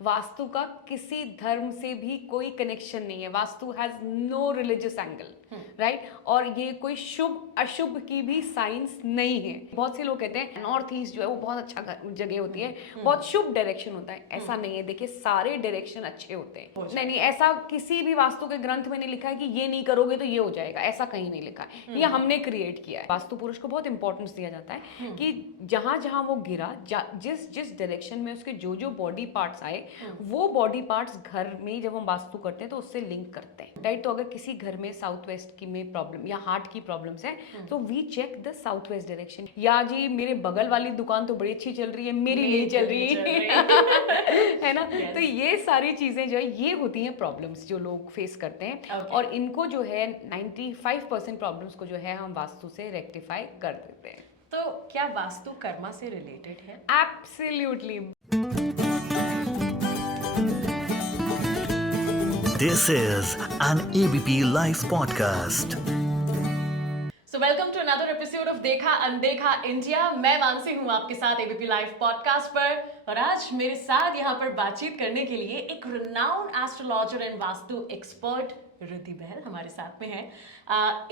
वास्तु का किसी धर्म से भी कोई कनेक्शन नहीं है। Vastu has no religious angle, right. और ये कोई शुभ अशुभ की भी साइंस नहीं है। बहुत से लोग कहते हैं नॉर्थ ईस्ट जो है वो बहुत अच्छा जगह होती है, बहुत शुभ डायरेक्शन होता है। ऐसा नहीं है। देखिए सारे डायरेक्शन अच्छे होते हैं। नहीं, ऐसा किसी भी वास्तु के ग्रंथ में नहीं लिखा है कि ये नहीं करोगे तो ये हो जाएगा, ऐसा कहीं नहीं लिखा है। ये हमने क्रिएट किया है। वास्तु पुरुष को बहुत इंपॉर्टेंस दिया जाता है कि जहां जहां वो गिरा, जिस जिस डायरेक्शन में उसके जो जो बॉडी पार्ट्स आए, वो बॉडी पार्ट्स घर में जब हम वास्तु करते हैं तो उससे लिंक करते हैं, राइट। तो अगर किसी घर में साउथ वेस्ट की में प्रॉब्लम या हार्ट की प्रॉब्लम्स है तो we check the south west direction. या जी मेरे बगल वाली दुकान तो बड़ी अच्छी चल रही है, मेरी नहीं चल रही है ना। तो ये सारी चीजें जो है ये होती हैं प्रॉब्लम्स जो लोग फेस करते हैं। और इनको जो है 95% प्रॉब्लम्स को जो है हम वास्तु से रेक्टिफाई कर देते हैं। तो क्या वास्तु कर्मा से रिलेटेड है? Absolutely. This is an ABP Life podcast. So welcome to another episode of देखा अनदेखा इंडिया। मैं मानसी हूँ आपके साथ एबीपी लाइव पॉडकास्ट पर, और आज मेरे साथ यहाँ पर बातचीत करने के लिए एक renowned astrologer and vastu expert Riddhi Bahl हमारे साथ में है।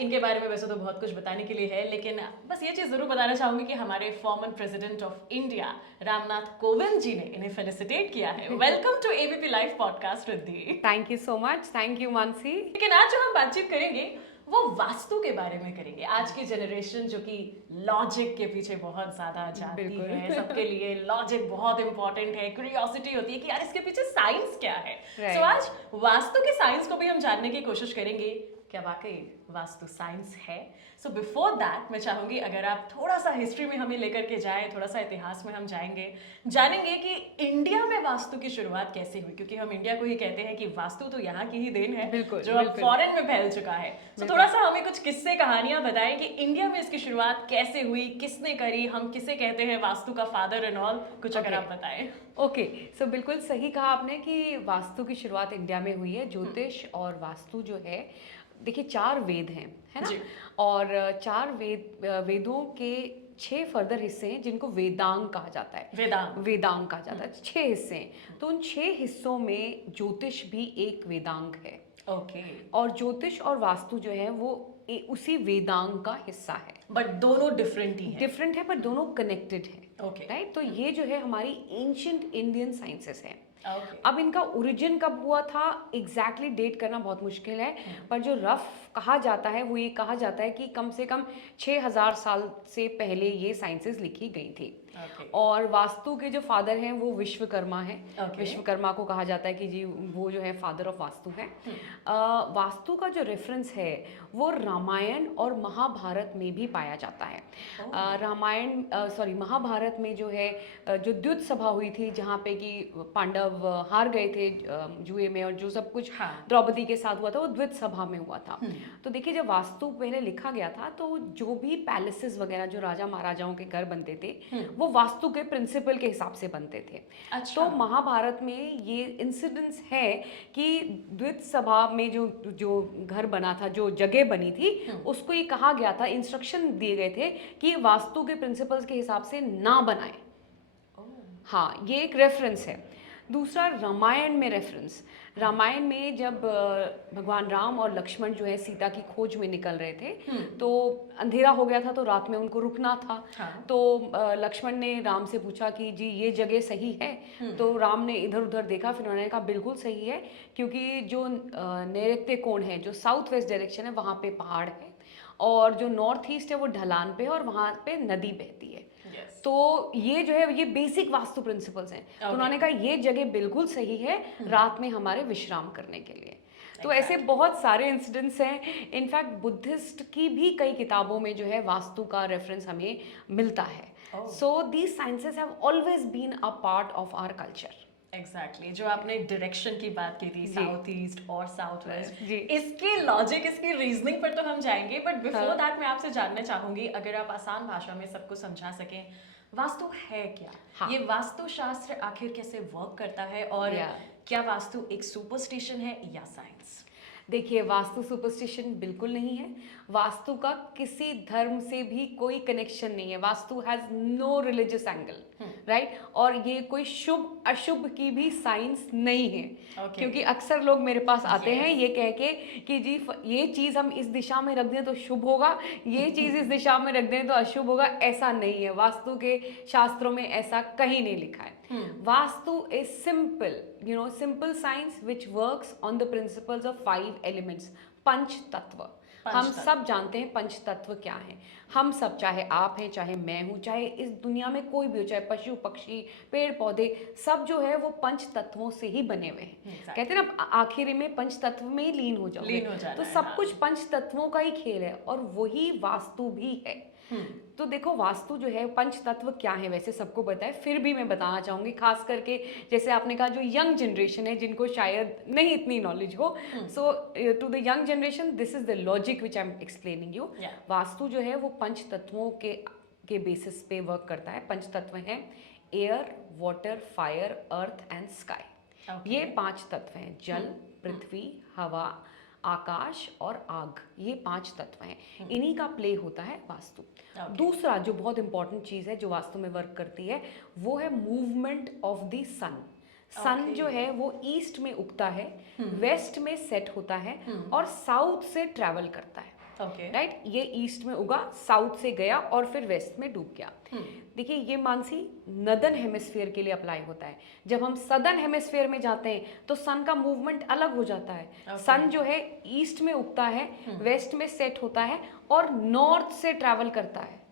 इनके बारे में वैसे तो बहुत कुछ बताने के लिए है, लेकिन बस ये चीज़ ज़रूर बताना चाहूँगी कि हमारे former president of India Ramnath Kovind ji ने इन्हें फेलिसिटेट किया है। Welcome to ABP live podcast Riddhi. Thank you so much. Thank you Manasi. लेकिन आज जो हम बातचीत करेंगे वो वास्तु के बारे में करेंगे। आज की जनरेशन जो कि लॉजिक के पीछे बहुत ज्यादा जाती है, सबके लिए लॉजिक बहुत इंपॉर्टेंट है, क्यूरियोसिटी होती है कि यार इसके पीछे साइंस क्या है। सो आज वास्तु के साइंस को भी हम जानने की कोशिश करेंगे, क्या वाकई वास्तु साइंस है। सो बिफोर दैट मैं चाहूंगी अगर आप थोड़ा सा हिस्ट्री में हमें लेकर के जाएं, थोड़ा सा इतिहास में हम जानेंगे कि इंडिया में वास्तु की शुरुआत कैसे हुई, क्योंकि हम इंडिया को ही कहते हैं कि वास्तु तो यहाँ की ही देन है जो अब फॉरेन में फैल चुका है। तो थोड़ा सा हमें कुछ किस्से कहानियां बताएं कि इंडिया में इसकी शुरुआत कैसे हुई, किसने करी, हम किसे कहते हैं वास्तु का फादर एंड ऑल, कुछ अगर आप बताएं। ओके, सो बिल्कुल सही कहा आपने कि वास्तु की शुरुआत इंडिया में हुई है। ज्योतिष और वास्तु जो है, देखिए 4 वेद हैं, है ना। और 4 वेदों के 6 फर्दर हिस्से हैं जिनको वेदांग कहा जाता है। वेदांग कहा जाता है। 6 हिस्से हैं, तो उन 6 हिस्सों में ज्योतिष भी एक वेदांग है। ओके। और ज्योतिष और वास्तु जो है वो उसी वेदांग का हिस्सा है, बट दोनों डिफरेंट ही हैं। डिफरेंट है पर दोनों कनेक्टेड है। Okay, right. तो ये जो है हमारी एंशिएंट इंडियन साइंसेस है। Okay. अब इनका ओरिजिन कब हुआ था एग्जैक्टली डेट करना बहुत मुश्किल है, पर जो रफ कहा जाता है वो ये कहा जाता है कि कम से कम 6000 साल से पहले ये साइंसेस लिखी गई थी। Okay. और वास्तु के जो फादर हैं वो विश्वकर्मा हैं। Okay. विश्वकर्मा को कहा जाता है कि जी वो जो है फादर ऑफ वास्तु हैं। वास्तु का जो रेफरेंस है वो रामायण और महाभारत में भी पाया जाता है। महाभारत में जो है जो द्युत सभा हुई थी जहाँ पे कि पांडव हार गए थे जुए में, और जो सब कुछ द्रौपदी के साथ हुआ था वो द्वित सभा में हुआ था। तो देखिए जब वास्तु पहले लिखा गया था तो जो भी पैलेसेस वगैरह जो राजा महाराजाओं के घर बनते थे वो वास्तु के प्रिंसिपल के हिसाब से बनते थे। अच्छा। तो महाभारत में ये इंसिडेंस है कि द्वित सभा में जो घर बना था, जो जगह बनी थी, उसको ये कहा गया था, इंस्ट्रक्शन दिए गए थे कि वास्तु के प्रिंसिपल्स के हिसाब से ना बनाए। हाँ, ये एक रेफरेंस है। दूसरा रामायण में रेफरेंस, रामायण में जब भगवान राम और लक्ष्मण जो है सीता की खोज में निकल रहे थे, तो अंधेरा हो गया था तो रात में उनको रुकना था। तो लक्ष्मण ने राम से पूछा कि जी ये जगह सही है? तो राम ने इधर उधर देखा, फिर उन्होंने कहा बिल्कुल सही है, क्योंकि जो नैऋत्य कोण है, जो साउथ वेस्ट डायरेक्शन है, वहाँ पे पहाड़ है, और जो नॉर्थ ईस्ट है वो ढलान पे है, और वहाँ पे नदी बहती है। तो ये जो है ये बेसिक वास्तु प्रिंसिपल्स हैं। तो उन्होंने कहा ये जगह बिल्कुल सही है रात में हमारे विश्राम करने के लिए। तो ऐसे बहुत सारे इंसिडेंट्स हैं। इनफैक्ट बुद्धिस्ट की भी कई किताबों में जो है वास्तु का रेफरेंस हमें मिलता है। So these sciences have always been a part of our culture. Exactly, जो आपने डायरेक्शन की बात की थी, साउथ ईस्ट और साउथ वेस्ट, इसके लॉजिक, इसकी रीजनिंग पर तो हम जाएंगे, बट बिफोर दैट मैं आपसे जानना चाहूंगी, अगर आप आसान भाषा में सबको समझा सकें, वास्तु है क्या? ये वास्तु शास्त्र आखिर कैसे वर्क करता है, और क्या वास्तु एक सुपरस्टिशन है या साइंस? देखिए वास्तु सुपरस्टिशन बिल्कुल नहीं है। वास्तु का किसी धर्म से भी कोई कनेक्शन नहीं है। Vastu has no religious angle, right. और ये कोई शुभ अशुभ की भी साइंस नहीं है। Okay. क्योंकि अक्सर लोग मेरे पास आते Yes. हैं ये कह के कि जी ये चीज़ हम इस दिशा में रख दें तो शुभ होगा, ये चीज़ इस दिशा में रख दें तो अशुभ होगा। ऐसा नहीं है, वास्तु के शास्त्रों में ऐसा कहीं नहीं लिखा है। Vastu is simple, simple science which works on the principles of 5 elements, पंच तत्व। हम सब जानते हैं पंच तत्व क्या है। हम सब, चाहे आप हैं, चाहे मैं हूं, चाहे इस दुनिया में कोई भी हो, चाहे पशु पक्षी पेड़ पौधे, सब जो है वो पंच तत्वों से ही बने हुए हैं। Exactly. कहते हैं ना आखिर में पंच तत्व में ही लीन हो जाओगे। लीन हो जाना तो है, सब हाँ। कुछ पंच तत्वों का ही खेल है और वही वास्तु भी है। तो देखो वास्तु जो है, पंच तत्व क्या है वैसे सबको पता है, फिर भी मैं बताना चाहूंगी, खास करके जैसे आपने कहा जो यंग जनरेशन है जिनको शायद नहीं इतनी नॉलेज हो। So to the young generation this is the logic which I am explaining you. Vastu जो है वो पंच तत्वों के बेसिस पे वर्क करता है। पंच तत्व हैं air, water, fire, earth and sky. ये 5 तत्व हैं, जल, पृथ्वी, हवा, आकाश और आग। ये 5 तत्व हैं, इन्हीं का प्ले होता है वास्तु। दूसरा जो बहुत इंपॉर्टेंट चीज है जो वास्तु में वर्क करती है वो है मूवमेंट ऑफ द सन। सन जो है वो ईस्ट में उगता है, वेस्ट में सेट होता है और साउथ से ट्रैवल करता है। राइट, ये ईस्ट में उगा, साउथ से गया और फिर वेस्ट में डूब गया। देखिए ये मानसी नदर्न हेमिस्फीयर के लिए अप्लाई होता है। जब हम सदर्न हेमिस्फीयर में जाते हैं तो सन का मूवमेंट अलग हो जाता है। सन जो है ईस्ट में उगता है, वेस्ट में सेट होता है और नॉर्थ से ट्रैवल करता है।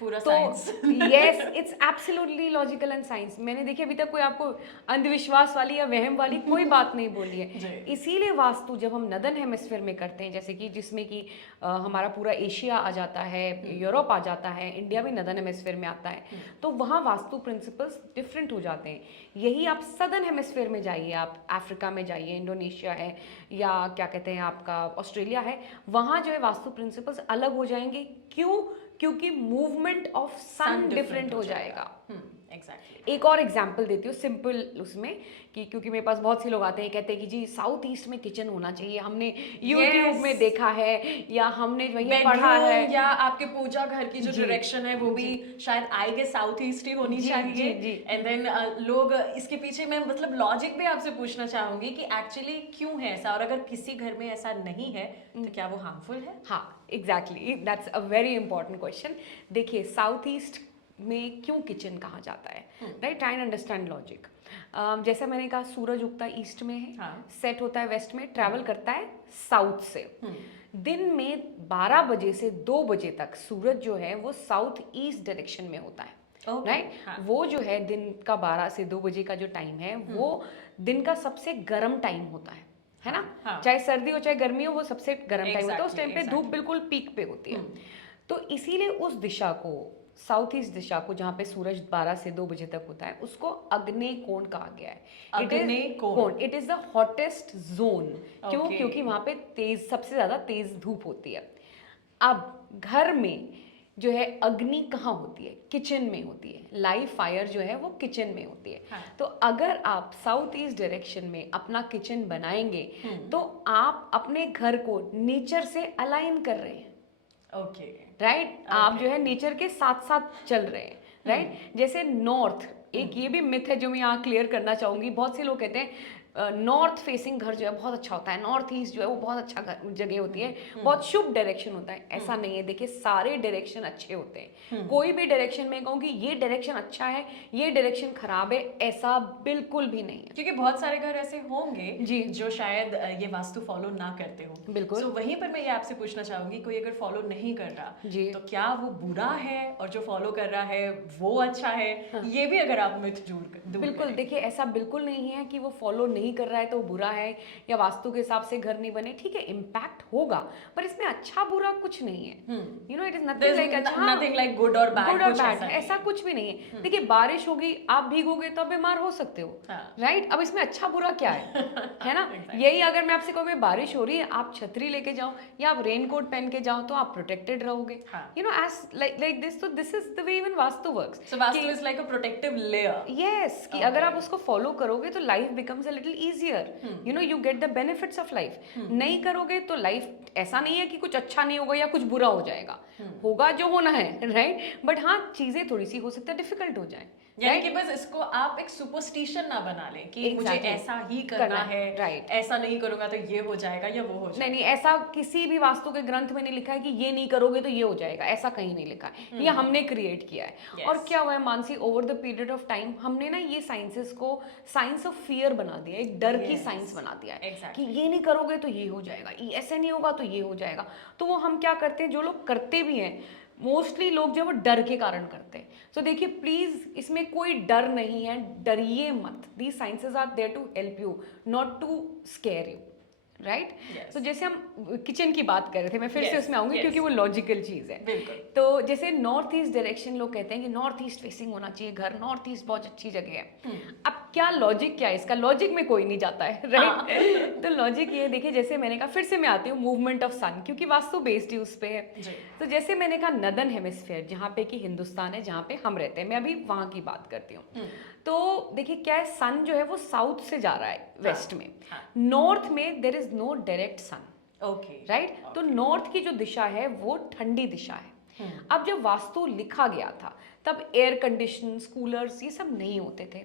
पूरा तो yes, it's absolutely logical and science. मैंने देखिए अभी तक कोई आपको अंधविश्वास वाली या वहम वाली कोई बात नहीं बोली है। इसीलिए वास्तु जब हम नदर्न हेमिस्फीयर में करते हैं, जैसे कि जिसमें कि हमारा पूरा एशिया आ जाता है, यूरोप आ जाता है, इंडिया भी नदर्न हेमिस्फीयर में आता है, तो वहाँ वास्तु प्रिंसिपल्स डिफरेंट हो जाते हैं। यही आप सदर्न हेमिस्फीयर में जाइए, आप अफ्रीका में जाइए, इंडोनेशिया है या क्या कहते हैं आपका ऑस्ट्रेलिया है, वहाँ जो है वास्तु प्रिंसिपल्स अलग हो जाएंगे। क्यों? क्योंकि मूवमेंट ऑफ सन डिफरेंट हो जाएगा। एग्जैक्टली। एक और एग्जांपल देती हूँ सिंपल उसमें कि क्योंकि मेरे पास बहुत से लोग आते हैं कहते हैं कि जी साउथ ईस्ट में किचन होना चाहिए, हमने यूट्यूब में देखा है या हमने ये पढ़ा है, या आपके पूजा घर की जो डायरेक्शन है वो भी शायद आई के साउथ ईस्ट ही होनी चाहिए। एंड देन लोग इसके पीछे, मैं मतलब लॉजिक भी आपसे पूछना चाहूंगी कि एक्चुअली क्यों है ऐसा, और अगर किसी घर में ऐसा नहीं है तो क्या वो हार्मफुल है? हाँ exactly, that's a very important question. देखिए साउथ ईस्ट में क्यों किचन कहा जाता है, right, try and understand logic. जैसा मैंने कहा सूरज उगता है ईस्ट में है, सेट होता है वेस्ट में, ट्रैवल करता है साउथ से। दिन में 12 बजे से 2 बजे तक सूरज जो है वो साउथ ईस्ट डायरेक्शन में होता है, राइट। वो जो है दिन का 12 से 2 बजे का जो टाइम है वो दिन का सबसे गर्म टाइम होता है ना। चाहे सर्दी हो चाहे गर्मी हो, वो सबसे गर्म टाइम होता है। उस टाइम पे धूप बिल्कुल पीक पे होती है। तो इसीलिए उस दिशा को, साउथ ईस्ट दिशा को, जहाँ पे सूरज 12 से 2 बजे तक होता है, उसको अग्नेय कोण कहा गया है। अग्नेय कोण, it is the hottest zone. क्यों? क्योंकि वहाँ पे तेज, सबसे ज्यादा तेज धूप होती है। अब घर में जो है अग्नि कहाँ होती है? किचन में होती है। लाइव फायर जो है वो किचन में होती है। तो अगर आप साउथ ईस्ट डायरेक्शन में अपना किचन बनाएंगे तो आप अपने घर को नेचर से अलाइन कर रहे हैं। ओके, राइट, आप जो है नेचर के साथ साथ चल रहे हैं, राइट। जैसे नॉर्थ, एक ये भी मिथ है जो मैं यहाँ क्लियर करना चाहूंगी। बहुत से लोग कहते हैं नॉर्थ फेसिंग घर जो है बहुत अच्छा होता है, नॉर्थ ईस्ट जो है वो बहुत अच्छा जगह होती है, बहुत शुभ डायरेक्शन होता है। ऐसा नहीं है। देखिए सारे डायरेक्शन अच्छे होते हैं। कोई भी डायरेक्शन में कहूँगी ये डायरेक्शन अच्छा है, ये डायरेक्शन खराब है, ऐसा बिल्कुल भी नहीं है। क्योंकि बहुत सारे घर ऐसे होंगे जी जो शायद ये वास्तु फॉलो ना करते हो। बिल्कुल। तो वहीं पर मैं ये आपसे पूछना चाहूंगी, कोई अगर फॉलो नहीं कर रहा जी तो क्या वो बुरा है और जो फॉलो कर रहा है वो अच्छा है? ये भी अगर आप मिथ दूर बिल्कुल। देखिए ऐसा बिल्कुल नहीं है कि वो फॉलो नहीं कर रहा है तो बुरा है या वास्तु के हिसाब से घर नहीं बने। ठीक है, इम्पैक्ट होगा पर इसमें अच्छा बुरा कुछ नहीं है। You know, it is nothing like अच्छा, नथिंग लाइक गुड और बैड, ऐसा कुछ भी नहीं है। देखिए बारिश होगी, आप भीगोगे तो बीमार हो सकते हो, राइट। अब इसमें अच्छा बुरा क्या है ना। यही अगर मैं आपसे कहूँ बारिश हो रही है, आप छतरी लेके जाओ या आप रेनकोट पहन के जाओ तो आप प्रोटेक्टेड रहोगे। You know, as like this. तो this is the way even vastu works. So vastu is like a protective layer. Yes, कि अगर आप उसको फॉलो करोगे तो life becomes a little easier. You know, you get the benefits of life. नहीं करोगे तो लाइफ ऐसा नहीं है कि कुछ अच्छा नहीं होगा या कुछ बुरा हो जाएगा, होगा जो होना है, राइट. बट हाँ, चीजें थोड़ी सी हो सकता है डिफिकल्ट हो जाए, यानी कि बस इसको आप एक सुपरस्टिशन ना बना लें कि मुझे Exactly. ऐसा ही करना है, right. ऐसा नहीं करूंगा तो ये हो जाएगा या वो हो जाएगा. नहीं, ऐसा किसी भी वास्तु के ग्रंथ में नहीं लिखा है कि ये नहीं करोगे तो ये हो जाएगा, ऐसा कहीं नहीं लिखा है. ये हमने क्रिएट किया है. Yes. और क्या हुआ है Mansi, over the period of time हमने ना ये साइंसेस को साइंस ऑफ फियर बना दिया, एक डर की Yes. साइंस बना दिया है. Exactly. कि ये नहीं करोगे तो ये हो जाएगा, ये ऐसे नहीं होगा तो ये हो जाएगा. तो वो हम क्या करते हैं, जो लोग करते भी हैं मोस्टली लोग जो वो डर के कारण करते हैं. तो देखिए प्लीज, इसमें कोई डर नहीं है, डरिए मत. These sciences are there to help you, not to scare you, right. Yes. तो जैसे हम किचन की बात कर रहे थे, मैं फिर से Yes, उसमें आऊंगी yes. क्योंकि वो लॉजिकल चीज है. बिल्कुल. तो जैसे नॉर्थ ईस्ट डायरेक्शन, लोग कहते हैं कि नॉर्थ ईस्ट फेसिंग होना चाहिए घर, नॉर्थ ईस्ट बहुत अच्छी जगह है. अब क्या लॉजिक क्या है इसका, लॉजिक में कोई नहीं जाता है, राइट. तो लॉजिक ये देखिए, जैसे मैंने कहा, फिर से मैं आती हूँ मूवमेंट ऑफ सन, क्योंकि वास्तु बेस्ड ही उस पे है. तो जैसे मैंने कहा नदर्न हेमिस्फीयर, जहाँ पे कि हिंदुस्तान है, जहाँ पे हम रहते हैं, मैं अभी वहाँ की बात करती हूँ. तो देखिए क्या है, सन जो है वो साउथ से जा रहा है वेस्ट में. नॉर्थ में there is no direct sun, okay, right. तो नॉर्थ की जो दिशा है वो ठंडी दिशा है. अब जब वास्तु लिखा गया था तब एयर कंडीशन, कूलर्स, ये सब नहीं होते थे.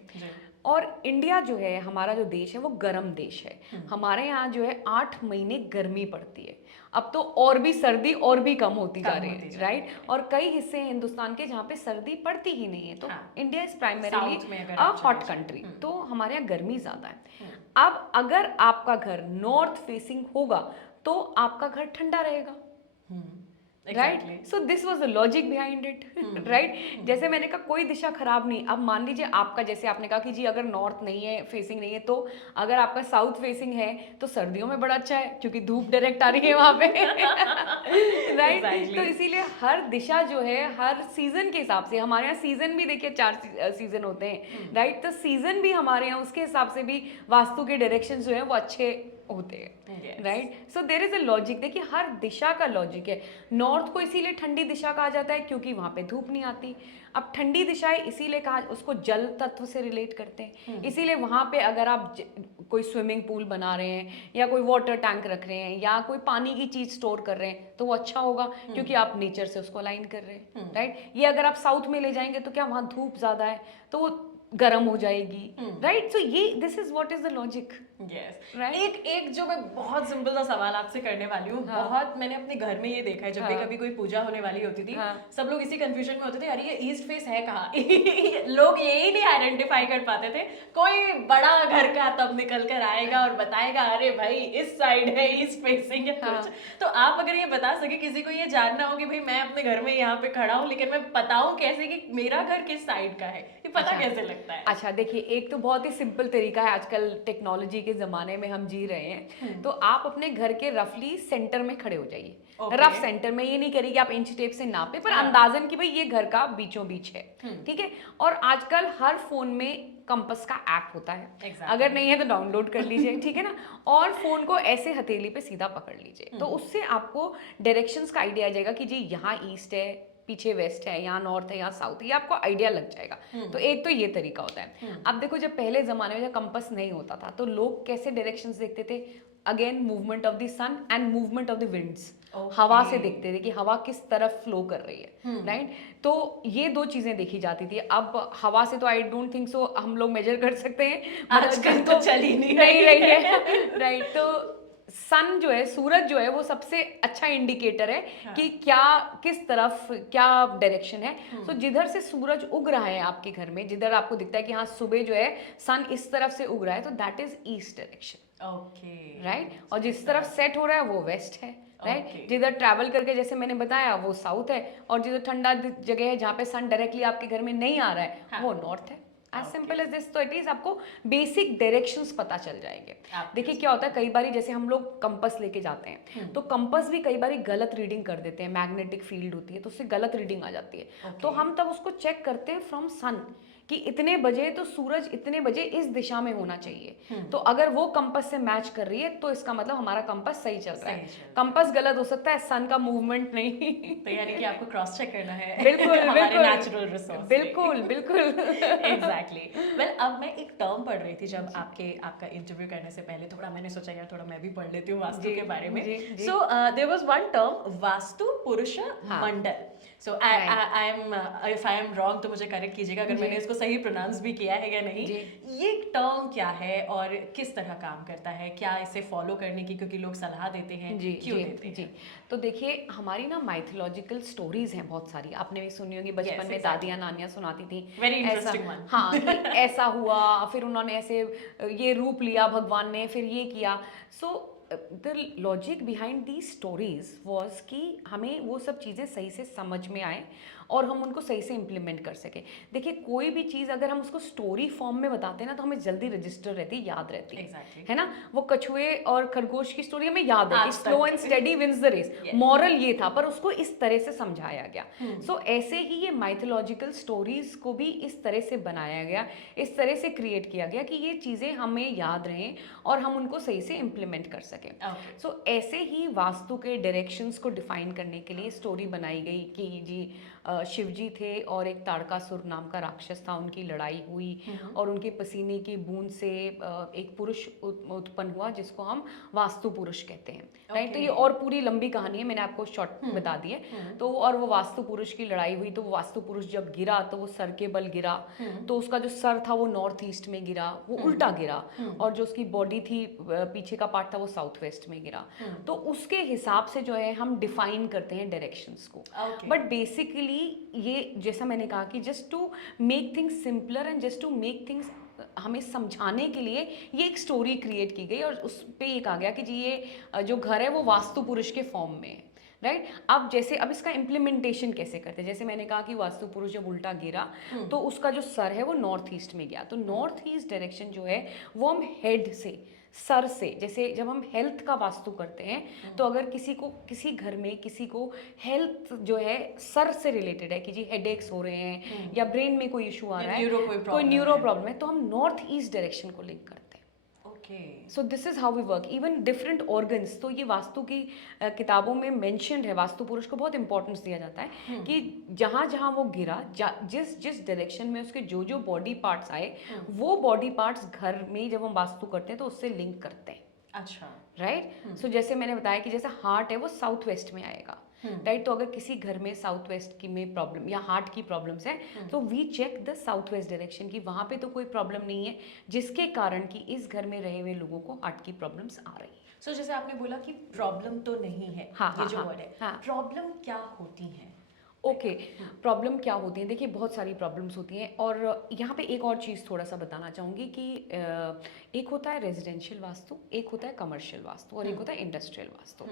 और इंडिया जो है, हमारा जो देश है वो गर्म देश है. हमारे यहाँ जो है 8 महीने गर्मी पड़ती है. अब तो और भी सर्दी और भी कम होती जा रही है, राइट. और कई हिस्से हैं हिंदुस्तान के जहाँ पे सर्दी पड़ती ही नहीं है. तो India is primarily a hot country, तो हमारे यहाँ गर्मी ज्यादा है. अब अगर आपका घर नॉर्थ फेसिंग होगा तो आपका घर ठंडा रहेगा, right. So this was the logic behind it, right. जैसे मैंने कहा कोई दिशा खराब नहीं. अब मान लीजिए आपका, जैसे आपने कहा कि जी अगर नॉर्थ नहीं है, फेसिंग नहीं है, तो अगर आपका साउथ फेसिंग है तो सर्दियों में बड़ा अच्छा है क्योंकि धूप डायरेक्ट आ रही है वहां पे, राइट. तो इसीलिए हर दिशा जो है, हर सीजन के हिसाब से, हमारे यहाँ सीजन भी देखिए 4 सीजन होते हैं, राइट. तो सीजन भी हमारे यहाँ उसके हिसाब से भी वास्तु के डायरेक्शन जो है वो अच्छे होते हैं, right. So there is a logic. देखिए हर दिशा का लॉजिक है. नॉर्थ को इसीलिए ठंडी दिशा कहा जाता है क्योंकि वहां पे धूप नहीं आती. अब ठंडी दिशा है इसीलिए कहा, उसको जल तत्व से रिलेट करते हैं. इसीलिए वहां पे अगर आप कोई स्विमिंग पूल बना रहे हैं या कोई वाटर टैंक रख रहे हैं या कोई पानी की चीज स्टोर कर रहे हैं तो वो अच्छा होगा क्योंकि आप नेचर से उसको अलाइन कर रहे हैं, राइट. ये अगर आप साउथ में ले जाएंगे तो क्या वहां धूप ज्यादा है तो वो गर्म हो जाएगी, राइट. सो ये this is what is the logic. एक जो मैं बहुत सिंपल सा सवाल आपसे करने वाली हूँ. बहुत मैंने अपने घर में ये देखा है, जब भी कभी कोई पूजा होने वाली होती थी, सब लोग इसी कंफ्यूजन में होते थे, अरे ये ईस्ट फेस है कहाँ. लोग यही नहीं आइडेंटिफाई कर पाते थे. कोई बड़ा घर का तब निकल कर आएगा और बताएगा अरे भाई इस साइड है ईस्ट फेसिंग या कुछ. तो आप अगर ये बता सके, किसी को ये जानना हो कि भाई मैं अपने घर में यहाँ पे खड़ा हूँ लेकिन मैं बताऊँ कैसे कि मेरा घर किस साइड का है, ये पता कैसे लगता है? अच्छा देखिए, एक तो बहुत ही सिंपल तरीका है, आजकल टेक्नोलॉजी के जमाने में हम जी रहे हैं. तो आप अपने घर के रफली सेंटर में खड़े हो जाइए. रफ सेंटर में, ये नहीं करिए कि आप इंच टेप से नापे, पर अंदाजन कि भाई ये घर का बीचों बीच है, ठीक है. और आजकल हर फोन में कंपास का ऐप होता है, अगर नहीं है तो डाउनलोड कर लीजिए, ठीक है ना. और फोन को ऐसे हथेली पे सीधा पकड़ लीजिए, तो उससे आपको डायरेक्शंस का आइडिया आ जाएगा कि जी यहाँ ईस्ट है, पीछे वेस्ट है, यहाँ नॉर्थ है, यहाँ साउथ है, ये आपको आइडिया लग जाएगा. तो एक तो ये तरीका होता है. अब देखो, जब पहले जमाने में जब कंपास नहीं होता था तो लोग कैसे डायरेक्शंस देखते थे? Again movement of the sun and movement of the winds. हवा से देखते थे कि हवा किस तरफ फ्लो कर रही है, राइट. तो ये 2 चीजें देखी जाती थी. अब हवा से तो आई डोंट थिंक सो हम लोग मेजर कर सकते हैं, आजकल तो चल ही नहीं रही है, राइट. तो सन जो है, सूरज जो है, वो सबसे अच्छा इंडिकेटर है कि क्या, किस तरफ क्या डायरेक्शन है. तो जिधर से सूरज उग रहा है आपके घर में, जिधर आपको दिखता है कि हाँ सुबह जो है सन इस तरफ से उग रहा है, तो that is east direction, right. और जिस तरफ सेट हो रहा है वो वेस्ट है, राइट. जिधर ट्रैवल करके, जैसे मैंने बताया, वो साउथ है. और जिधर ठंडा जगह है जहाँ पे सन डायरेक्टली आपके घर में नहीं आ रहा है, वो नॉर्थ है. As simple as this. तो एटलीस्ट आपको बेसिक डायरेक्शंस पता चल जाएंगे. देखिए क्या होता है, कई बार जैसे हम लोग कंपास लेके जाते हैं तो कंपास भी कई बार गलत रीडिंग कर देते हैं. मैग्नेटिक फील्ड होती है तो उससे गलत रीडिंग आ जाती है. तो हम तब उसको चेक करते हैं फ्रॉम सन कि इतने बजे तो सूरज इतने बजे इस दिशा में होना चाहिए, तो अगर वो कंपास से मैच कर रही है तो इसका मतलब हमारा कंपास सही चल रहा है। कंपास गलत हो सकता है, सन का मूवमेंट नहीं। तो यानी कि आपको क्रॉस चेक करना है बिल्कुल हमारे बिल्कुल नेचुरल रिसोर्स बिल्कुल बिल्कुल एग्जैक्टली। वेल अब मैं एक टर्म पढ़ रही थी जब आपका इंटरव्यू करने से पहले, थोड़ा मैंने सोचा यार थोड़ा मैं भी पढ़ लेती हूँ वास्तु जी, के बारे में। जी, जी। So there was one term vastu purush हाँ। Mandal. So Right. I am if I am wrong तो मुझे करेक्ट कीजिएगा अगर जी। मैंने इसको सही प्रोनाउंस भी किया है या नहीं। जी। ये टर्म क्या है और किस तरह काम करता है, क्या इसे फॉलो करने की क्योंकि लोग सलाह देते हैं, जी क्यों जी देते जी। हैं? तो देखिए हमारी ना माइथोलॉजिकल स्टोरीज हैं बहुत सारी, आपने भी सुनी होंगी बचपन Yes, में, exactly. दादियाँ नानियाँ सुनाती थी। Very ऐसा interesting one. हाँ कि ऐसा हुआ, फिर उन्होंने ऐसे ये रूप लिया भगवान ने, फिर ये किया। So the logic behind the stories was कि हमें वो सब चीज़ें सही से समझ में आए और हम उनको सही से इम्प्लीमेंट कर सकें। देखिए कोई भी चीज़ अगर हम उसको स्टोरी फॉर्म में बताते हैं ना तो हमें जल्दी रजिस्टर रहती है, याद रहती है। Exactly. है ना, वो कछुए और खरगोश की स्टोरी हमें याद है कि आज तक। Slow and steady wins the race. Yes. Moral ये था, पर उसको इस तरह से समझाया गया। सो ऐसे ही ये माइथोलॉजिकल स्टोरीज को भी इस तरह से बनाया गया, इस तरह से क्रिएट किया गया कि ये चीज़ें हमें याद रहें और हम उनको सही से इम्प्लीमेंट कर सकें। Okay. सो ऐसे ही वास्तु के डायरेक्शंस को डिफाइन करने के लिए स्टोरी बनाई गई कि जी शिव जी थे और एक ताड़कासुर नाम का राक्षस था, उनकी लड़ाई हुई और उनके पसीने की बूंद से एक पुरुष उत्पन्न हुआ जिसको हम वास्तु पुरुष कहते हैं। राइट, तो ये और पूरी लंबी कहानी है, मैंने आपको शॉर्ट बता दी है। तो और वो वास्तु पुरुष की लड़ाई हुई, तो वो वास्तु पुरुष जब गिरा तो वो सर के बल गिरा, तो उसका जो सर था वो नॉर्थ ईस्ट में गिरा, वो उल्टा गिरा, और जो उसकी बॉडी थी पीछे का पार्ट था वो साउथ वेस्ट में गिरा। तो उसके हिसाब से जो है हम डिफाइन करते हैं डायरेक्शंस को। बट बेसिकली ये जैसा मैंने कहा कि just to make things simpler and just to make things, हमें समझाने के लिए ये एक स्टोरी क्रिएट की गई और उस पे ये कहा गया कि जी ये जो घर है वो वास्तु पुरुष के फॉर्म में है। राइट, अब जैसे अब इसका इम्प्लीमेंटेशन कैसे करते हैं, जैसे मैंने कहा कि वास्तु पुरुष जब उल्टा गिरा तो उसका जो सर है वो नॉर्थ ईस्ट में गया, तो नॉर्थ ईस्ट डायरेक्शन जो है वो हम हेड से, सर से, जैसे जब हम हेल्थ का वास्तु करते हैं तो अगर किसी घर में किसी को हेल्थ जो है सर से रिलेटेड है कि जी हेडेक्स हो रहे हैं या ब्रेन में कोई इशू आ रहा है, कोई न्यूरो प्रॉब्लम है, तो हम नॉर्थ ईस्ट डायरेक्शन को लिंक करते हैं। So this is how we work. Even different organs, तो ये वास्तु की किताबों में मेंशन्ड है, वास्तु पुरुष को बहुत इंपॉर्टेंस दिया जाता है कि जहाँ जहाँ वो गिरा, जिस डायरेक्शन में उसके जो जो बॉडी पार्ट्स आए वो बॉडी पार्ट्स घर में जब हम वास्तु करते हैं तो उससे लिंक करते हैं। अच्छा, राइट। सो जैसे मैंने बताया कि जैसे हार्ट है वो साउथ वेस्ट में आएगा, राइट, तो अगर किसी घर में साउथ वेस्ट की में प्रॉब्लम या हार्ट की प्रॉब्लम्स है तो we check the south west direction की वहाँ पे तो कोई प्रॉब्लम नहीं है जिसके कारण कि इस घर में रहे हुए लोगों को हार्ट की प्रॉब्लम्स आ रही है। सो जैसे आपने बोला कि प्रॉब्लम तो नहीं है, हाँ, ये हाँ, जो हाँ, वर्ड है, हाँ। प्रॉब्लम क्या होती है? ओके, प्रॉब्लम क्या होती है, देखिए बहुत सारी प्रॉब्लम्स होती हैं और यहाँ पे एक और चीज़ थोड़ा सा बताना चाहूँगी कि एक होता है रेजिडेंशियल वास्तु, एक होता है कमर्शियल वास्तु और एक होता है इंडस्ट्रियल वास्तु।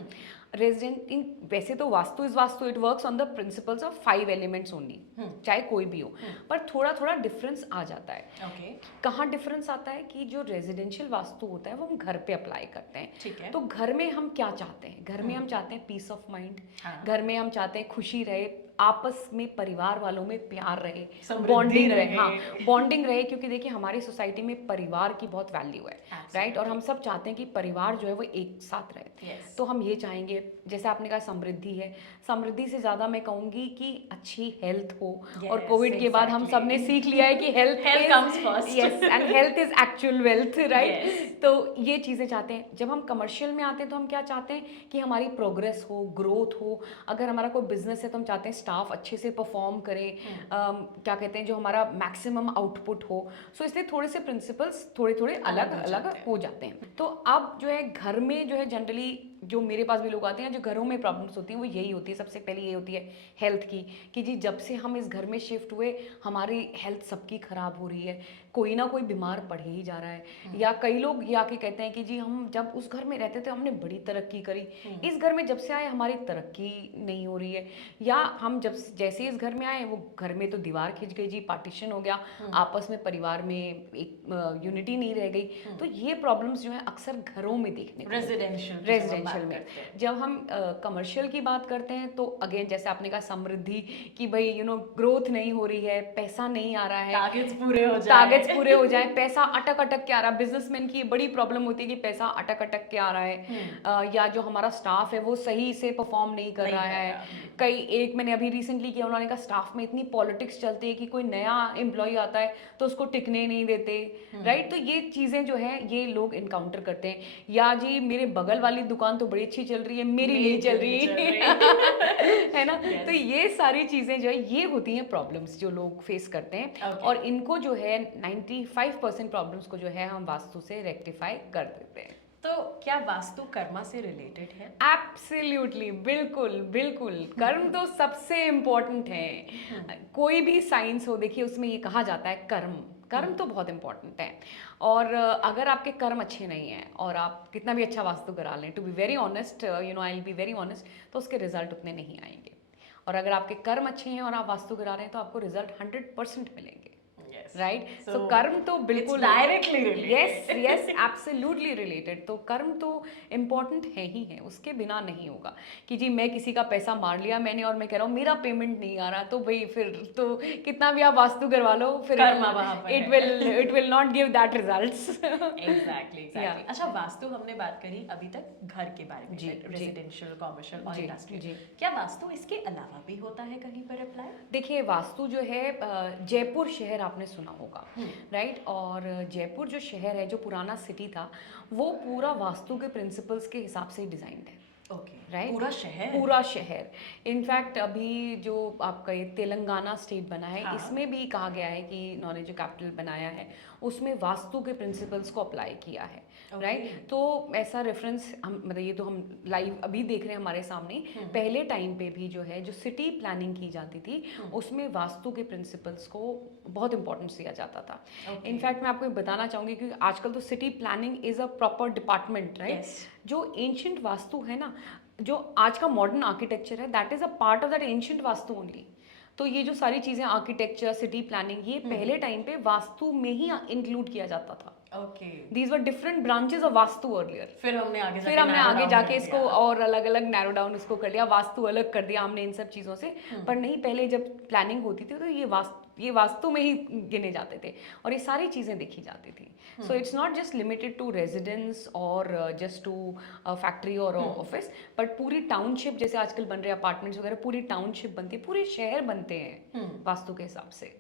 वैसे तो vastu is vastu, it works on the principles of 5 elements only, चाहे कोई भी हो, पर थोड़ा थोड़ा डिफरेंस आ जाता है। ओके, कहाँ डिफरेंस आता है कि जो रेजिडेंशियल वास्तु होता है वो हम घर पे अप्लाई करते हैं। ठीक है। तो घर में हम क्या चाहते हैं, घर में हम चाहते हैं पीस ऑफ माइंड, हाँ। घर में हम चाहते हैं खुशी रहे, आपस में परिवार वालों में प्यार रहे, समृद्धि बॉन्डिंग रहे। रहे। हाँ, बॉन्डिंग रहे, क्योंकि देखिए हमारी सोसाइटी में परिवार की बहुत वैल्यू है, Absolutely. राइट, और हम सब चाहते हैं कि परिवार जो है वो एक साथ रहे। Yes. तो हम ये चाहेंगे, जैसे आपने कहा समृद्धि है, समृद्धि से ज़्यादा मैं कहूँगी कि अच्छी हेल्थ हो। और Yes, कोविड के बाद हम सब ने सीख लिया है कि health comes first. Yes, and health is actual wealth, right. Yes. तो ये चीज़ें चाहते हैं। जब हम कमर्शियल में आते हैं तो हम क्या चाहते हैं कि हमारी प्रोग्रेस हो, ग्रोथ हो। अगर हमारा कोई बिजनेस है तो हम चाहते हैं स्टाफ अच्छे से परफॉर्म करे, क्या कहते हैं, जो हमारा मैक्सिमम आउटपुट हो। सो इसलिए थोड़े से प्रिंसिपल्स थोड़े थोड़े अलग अलग हो जाते हैं। तो अब जो है घर में जो है जनरली जो मेरे पास भी लोग आते हैं, जो घरों में प्रॉब्लम्स होती हैं वो यही होती है। सबसे पहले ये होती है हेल्थ की, कि जी जब से हम इस घर में शिफ्ट हुए हमारी हेल्थ सबकी ख़राब हो रही है, कोई ना कोई बीमार पड़ ही जा रहा है। या कई लोग ये आके कहते हैं कि जी हम जब उस घर में रहते थे हमने बड़ी तरक्की करी, इस घर में जब से आए हमारी तरक्की नहीं हो रही है। या हम जब जैसे इस घर में आए वो घर में तो दीवार खिंच गई जी, पार्टीशन हो गया, आपस में परिवार में एक यूनिटी नहीं रह गई। तो ये प्रॉब्लम्स जो है अक्सर घरों में देखने को रेजिडेंशियल रेजिडेंशियल में। करते हैं। जब हम कमर्शियल की बात करते हैं तो अगेन जैसे आपने कहा समृद्धि कि भाई ग्रोथ नहीं हो रही है, पैसा नहीं आ रहा है, टारगेट्स पूरे हो जाए, टारगेट्स पूरे हो जाए, पैसा अटक अटक के आ रहा है। बिजनेसमैन की ये बड़ी प्रॉब्लम होती है कि पैसा अटक अटक के आ रहा है, या जो हमारा स्टाफ है वो सही से परफॉर्म नहीं कर रहा है। एक मैंने अभी रिसेंटली किया, उन्होंने कहा स्टाफ में इतनी पॉलिटिक्स चलती है कि कोई नया एम्प्लॉय आता है तो उसको टिकने नहीं देते, राइट। तो ये चीज़ें जो है ये लोग इनकाउंटर करते हैं। या जी मेरे बगल वाली दुकान तो बड़ी अच्छी चल रही है, मेरी नहीं चल रही है ना। तो ये सारी चीज़ें जो है ये होती हैं प्रॉब्लम्स जो लोग फेस करते हैं, और इनको जो है 95% प्रॉब्लम्स को जो है हम वास्तु से रेक्टिफाई कर देते हैं। तो क्या वास्तु कर्मा से रिलेटेड है? एब्सोल्युटली, बिल्कुल बिल्कुल। कर्म तो सबसे इम्पोर्टेंट है। कोई भी साइंस हो, देखिए उसमें ये कहा जाता है कर्म तो बहुत इंपॉर्टेंट है। और अगर आपके कर्म अच्छे नहीं हैं और आप कितना भी अच्छा वास्तु करा लें, to be very honest, I will be very honest, तो उसके रिजल्ट उतने नहीं आएंगे। और अगर आपके कर्म अच्छे हैं और आप वास्तु करा रहे हैं तो आपको रिजल्ट 100% मिलेंगे, राइट। सो कर्म तो बिल्कुल directly yes yes absolutely related. तो कर्म तो इम्पोर्टेंट है ही है, उसके बिना नहीं होगा। कि जी मैं किसी का पैसा मार लिया मैंने और मैं कह रहा हूँ मेरा पेमेंट नहीं आ रहा, तो भाई फिर तो कितना भी आप वास्तु करवा लो, फिर it will not give that results. Exactly. अच्छा, वास्तु हमने बात करी अभी तक घर के बारे में, रेजिडेंशियल, कमर्शियल और इंडस्ट्रियल। क्या वास्तु इसके अलावा भी होता है कहीं पर अप्लाई? देखिए वास्तु जो है, जयपुर शहर आपने सुना होगा, राइट। और जयपुर जो शहर है, जो पुराना सिटी था, वो पूरा वास्तु के प्रिंसिपल्स के हिसाब से डिजाइंड है। राइट, पूरा शहर। इनफैक्ट अभी जो आपका ये तेलंगाना स्टेट बना है, इसमें भी कहा गया है कि इन्होंने जो कैपिटल बनाया है उसमें वास्तु के प्रिंसिपल्स को अप्लाई किया है, राइट। तो ऐसा रेफरेंस हम मतलब ये तो हम लाइव अभी देख रहे हैं हमारे सामने। पहले टाइम पे भी जो है जो सिटी प्लानिंग की जाती थी उसमें वास्तु के प्रिंसिपल्स को बहुत इंपॉर्टेंस दिया जाता था। इनफैक्ट मैं आपको ये बताना चाहूँगी कि आजकल तो city planning is a proper department, right. जो एंशिएंट वास्तु है ना, जो आज का मॉडर्न आर्किटेक्चर है, that is a part of that ancient vastu only. तो ये जो सारी चीजें आर्किटेक्चर, सिटी प्लानिंग, ये पहले टाइम पे वास्तु में ही इंक्लूड किया जाता था। These were different branches of vastu earlier. फिर हमने आगे जाके इसको और अलग अलग नैरो डाउन इसको कर लिया, वास्तु अलग कर दिया हमने इन सब चीज़ों से। पर नहीं, पहले जब प्लानिंग होती थी तो ये वास्तु में ही गिने जाते थे और ये सारी चीज़ें देखी जाती थी। So it's not just limited to residence और जस्ट टू फैक्ट्री और ऑफिस, बट पूरी टाउनशिप, जैसे आजकल बन रहे अपार्टमेंट्स वगैरह, पूरी टाउनशिप बनती है, पूरे शहर बनते हैं वास्तु के हिसाब से।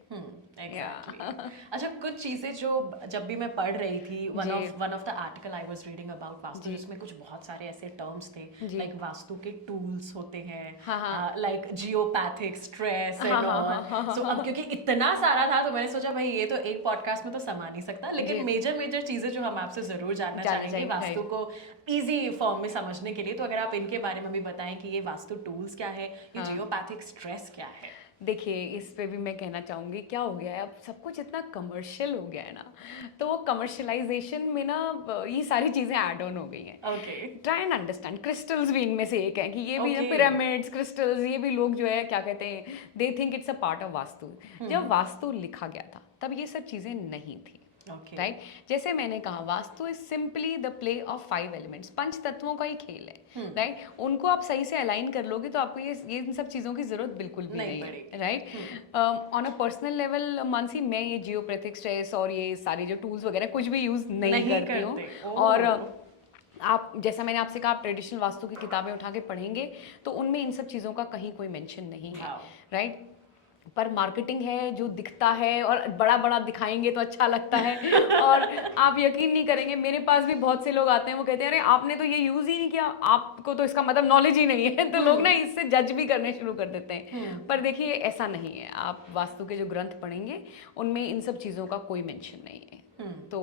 अच्छा, कुछ चीजें जो जब भी मैं पढ़ रही थी, one of the article I was reading about vastu, जिसमें कुछ बहुत सारे ऐसे टर्म्स थे, लाइक वास्तु के टूल्स होते हैं, like geopathic, stress and all. So अब क्योंकि इतना सारा था तो मैंने सोचा भाई ये तो एक पॉडकास्ट में तो समा नहीं सकता, लेकिन मेजर चीजें जो हम आपसे जरूर जानना चाहेंगे वास्तु को इजी फॉर्म में समझने के लिए, तो अगर आप इनके बारे में भी बताएं कि ये वास्तु टूल्स क्या है, ये जियोपैथिक स्ट्रेस क्या है। देखिए इस पे भी मैं कहना चाहूँगी, क्या हो गया है अब सब कुछ इतना कमर्शियल हो गया है ना, तो कमर्शलाइजेशन में ना ये सारी चीज़ें ऐड ऑन हो गई हैं। ट्राई एंड अंडरस्टैंड, क्रिस्टल्स भी इनमें से एक है कि ये भी पिरामिड्स, क्रिस्टल्स, ये भी लोग जो है क्या कहते हैं, they think it's a part of vastu. जब वास्तु लिखा गया था तब ये सब चीज़ें नहीं थी, राइट। जैसे मैंने कहा vastu is simply the play of 5 elements, 5 तत्वों का ही खेल है, राइट। उनको आप सही से अलाइन कर लोगे तो आपको ये इन सब चीज़ों की जरूरत बिल्कुल भी नहीं है, right. On a personal level Mansi, मैं ये जियोपैथिक स्ट्रेस और ये सारे जो टूल्स वगैरह कुछ भी यूज़ नहीं करती हूँ। और आप जैसा मैंने आपसे कहा, आप ट्रेडिशनल वास्तु की किताबें उठा के पढ़ेंगे तो उनमें इन सब चीज़ों का कहीं कोई मेंशन नहीं है, राइट। पर मार्केटिंग है, जो दिखता है और बड़ा बड़ा दिखाएंगे तो अच्छा लगता है। और आप यकीन नहीं करेंगे, मेरे पास भी बहुत से लोग आते हैं, वो कहते हैं अरे आपने तो ये यूज़ ही नहीं किया, आपको तो इसका मतलब नॉलेज ही नहीं है। तो लोग ना इससे जज भी करने शुरू कर देते हैं। पर देखिए ऐसा नहीं है, आप वास्तु के जो ग्रंथ पढ़ेंगे उनमें इन सब चीज़ों का कोई मेंशन नहीं है। तो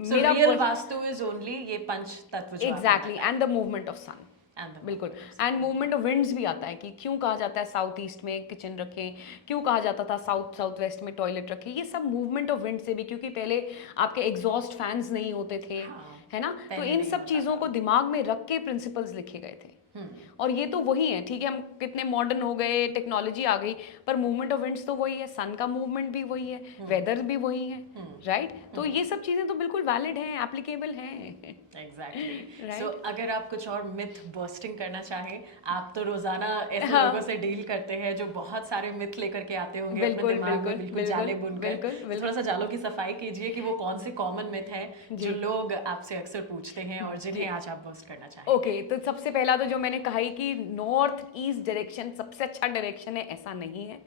मेरा वास्तु इज ओनली ये 5 तत्व, exactly, and the movement of sun, बिल्कुल। एंड मूवमेंट ऑफ विंड्स भी आता है कि क्यों कहा जाता है साउथ ईस्ट में किचन रखें, क्यों कहा जाता था साउथ वेस्ट में टॉयलेट रखें, ये सब मूवमेंट ऑफ विंड से भी, क्योंकि पहले आपके एग्जॉस्ट फैंस नहीं होते थे, है ना। तो इन सब चीज़ों को दिमाग में रख के प्रिंसिपल्स लिखे गए थे। और ये तो वही है, ठीक है, हम कितने मॉडर्न हो गए, टेक्नोलॉजी आ गई, पर मूवमेंट ऑफ विंड्स तो वही है, सन का मूवमेंट भी वही है, वेदर भी वही है। राइट? तो ये सब चीज़ें तो बिल्कुल वैलिड हैं, एप्लीकेबल हैं। एग्जैक्टली। Right. सो अगर आप कुछ और मिथ बस्टिंग करना चाहें, आप तो रोजाना ऐसे हाँ। लोगों से डील करते हैं जो बहुत सारे मिथ लेकर के आते होंगे अपने बिल्कुल, दिमाग में, बिल्कुल, बिल्कुल बिल्कुल, जाले बुनकर। बिल्कुल, तो बिल्कुल। थोड़ा सा जालों की सफाई कीजिए कि वो कौन से कॉमन मिथ है जी। जो लोग आपसे अक्सर पूछते हैं और जिन्हें आज आप बस्ट करना चाहें। ओके, तो सबसे पहला तो जो मैंने कहा ही कि नॉर्थ ईस्ट डायरेक्शन सबसे अच्छा डायरेक्शन है, ऐसा नहीं है।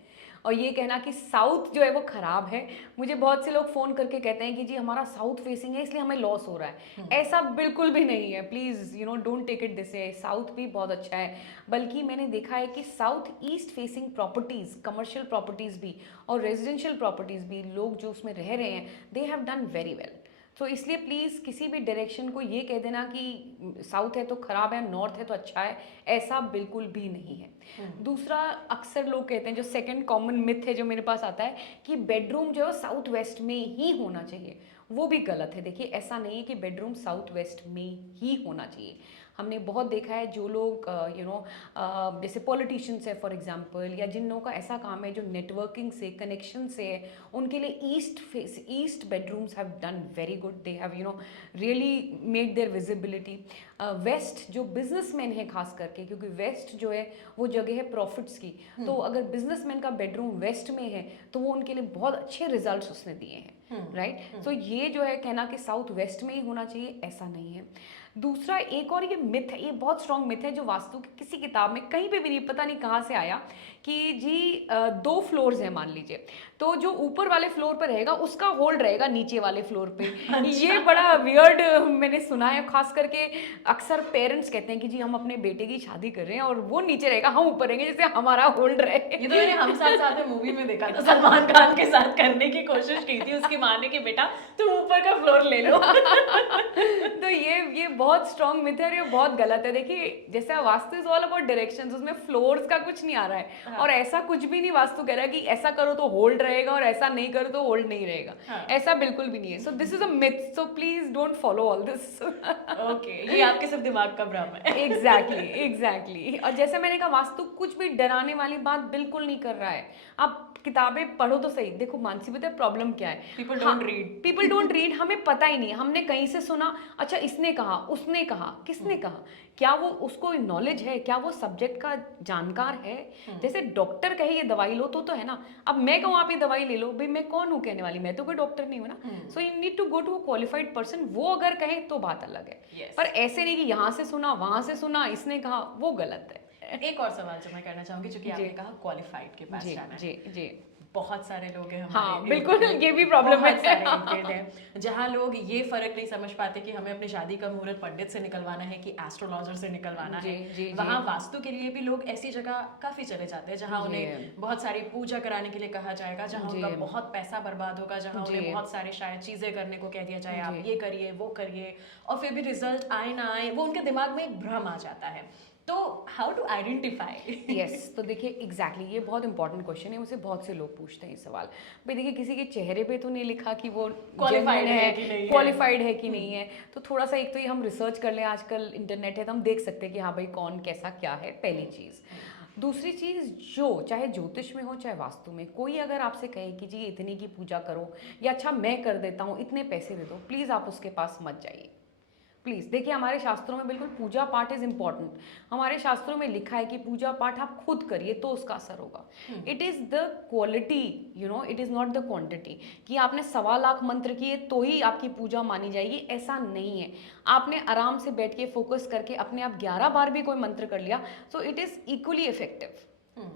और ये कहना कि साउथ जो है वो ख़राब है, मुझे बहुत से लोग फ़ोन करके कहते हैं कि जी हमारा साउथ फेसिंग है इसलिए हमें लॉस हो रहा है। ऐसा बिल्कुल भी नहीं है, please don't take it this way. South भी बहुत अच्छा है, बल्कि मैंने देखा है कि south east facing properties, commercial properties भी और रेजिडेंशियल प्रॉपर्टीज़ भी, लोग जो उसमें रह रहे हैं they have done very well. तो इसलिए प्लीज़ किसी भी डायरेक्शन को ये कह देना कि साउथ है तो ख़राब है, नॉर्थ है तो अच्छा है, ऐसा बिल्कुल भी नहीं है। दूसरा, अक्सर लोग कहते हैं, जो सेकंड कॉमन मिथ है जो मेरे पास आता है, कि बेडरूम जो है साउथ वेस्ट में ही होना चाहिए। वो भी गलत है। देखिए, ऐसा नहीं है कि बेडरूम साउथ वेस्ट में ही होना चाहिए। हमने बहुत देखा है जो लोग जैसे पॉलिटिशियंस है फॉर एग्जांपल, या जिन लोगों का ऐसा काम है जो नेटवर्किंग से, कनेक्शन से है, उनके लिए east bedrooms have done very good. They have really made their visibility. West जो बिजनेसमैन है खास करके, क्योंकि वेस्ट जो है वो जगह है प्रॉफिट्स की, तो अगर बिजनेसमैन का बेडरूम वेस्ट में है तो वो उनके लिए बहुत अच्छे रिजल्ट्स उसने दिए हैं, राइट? तो ये जो है कहना कि साउथ वेस्ट में ही होना चाहिए, ऐसा नहीं है। दूसरा, एक और ये मिथ है, ये बहुत स्ट्रॉन्ग मिथ है जो वास्तु की किसी किताब में कहीं पे भी नहीं, पता नहीं कहाँ से आया, कि जी 2 फ्लोर्स हैं मान लीजिए, तो जो ऊपर वाले फ्लोर पर रहेगा उसका होल्ड रहेगा नीचे वाले फ्लोर पे। ये बड़ा वियर्ड मैंने सुना है, खास करके अक्सर पेरेंट्स कहते हैं कि जी हम अपने बेटे की शादी कर रहे हैं और वो नीचे रहेगा, हम ऊपर रहेंगे, जैसे हमारा होल्ड रहे। ये तो मैंने हम साथ साथ में मूवी में देखा था, सलमान खान के साथ करने की कोशिश की थी उसकी माँ ने कि बेटा तुम ऊपर का फ्लोर ले लो। तो ये बहुत स्ट्रॉन्ग मिथ है और ये बहुत गलत है। देखिए, जैसे vastu is all about directions, उसमें फ्लोर्स का कुछ नहीं आ रहा है। और ऐसा कुछ भी नहीं वास्तु कह रहा है कि ऐसा करो तो होल्ड रहेगा और ऐसा नहीं करो तो होल्ड नहीं रहेगा। ऐसा बिल्कुल भी नहीं है। सो this is a myth, so please don't follow all this. Okay, ये आपके सिर्फ दिमाग का भ्रम है। एग्जैक्टली। और जैसे मैंने कहा, वास्तु कुछ भी डराने वाली बात बिल्कुल नहीं कर रहा है। आप किताबें पढ़ो तो सही। देखो मानसी, पता है प्रॉब्लम क्या है? People don't read. People don't read. हमें पता ही नहीं, हमने कहीं से सुना, अच्छा इसने कहा, उसने कहा, किसने कहा, क्या वो उसको नॉलेज है, क्या वो सब्जेक्ट का जानकार है? जैसे डॉक्टर कहे ये दवाई लो तो है ना। अब मैं कहूँ आप ये दवाई ले लो, भाई मैं कौन हूँ कहने वाली? मैं तो कोई डॉक्टर नहीं हूँ ना। So you need to go to a qualified person. वो अगर कहे तो बात अलग है। Yes. पर ऐसे नहीं कि यहाँ से सुना, वहां से सुना, इसने कहा, वो गलत है। एक और सवाल जो मैं करना चाहूंगी, क्योंकि आपने कहा क्वालिफाइड के पास जी जाना है। जी जी। बहुत सारे लोग हैं हाँ, हमारे बिल्कुल, इर्द-गिर्द, ये भी प्रॉब्लम है। बहुत सारे इर्द-गिर्द हैं जहाँ लोग ये फर्क नहीं समझ पाते कि हमें अपनी शादी का मुहूर्त पंडित से निकलवाना है कि एस्ट्रोलॉजर से निकलवाना जी, है। जी, वहाँ जी। वास्तु के लिए भी लोग ऐसी जगह काफी चले जाते हैं जहाँ जी। उन्हें बहुत सारी पूजा कराने के लिए कहा जाएगा, जहाँ जी। उनका बहुत पैसा बर्बाद होगा, जहाँ जी। उन्हें बहुत सारे शायद चीजें करने को कह दिया जाए, आप जी। ये करिए वो करिए, और फिर भी रिजल्ट आए ना आए, वो उनके दिमाग में एक भ्रम आ जाता है। तो हाउ टू आइडेंटिफाई? यस, तो देखिए एग्जैक्टली ये बहुत इंपॉर्टेंट क्वेश्चन है, मुझसे बहुत से लोग पूछते हैं ये सवाल। भाई देखिए, किसी के चेहरे पे तो नहीं लिखा कि वो Qualified genuine है कि नहीं है। क्वालिफाइड है कि नहीं है। तो थोड़ा सा, एक तो ये हम रिसर्च कर लें, आजकल इंटरनेट है तो हम देख सकते हैं कि हाँ भाई कौन कैसा क्या है, पहली चीज़। दूसरी चीज़, जो चाहे ज्योतिष में हो चाहे वास्तु में, कोई अगर आपसे कहे कि जी इतनी की पूजा करो, या अच्छा मैं कर देता हूँ, इतने पैसे दे दो, प्लीज़ आप उसके पास मत जाइए। प्लीज़ देखिए, हमारे शास्त्रों में बिल्कुल पूजा पाठ इज़ इम्पॉर्टेंट। हमारे शास्त्रों में लिखा है कि पूजा पाठ आप खुद करिए तो उसका असर होगा। It is the quality, it is not the quantity, कि आपने 1.25 लाख मंत्र किए तो ही आपकी पूजा मानी जाएगी, ऐसा नहीं है। आपने आराम से बैठ के फोकस करके अपने आप 11 बार भी कोई मंत्र कर लिया, so it is equally effective,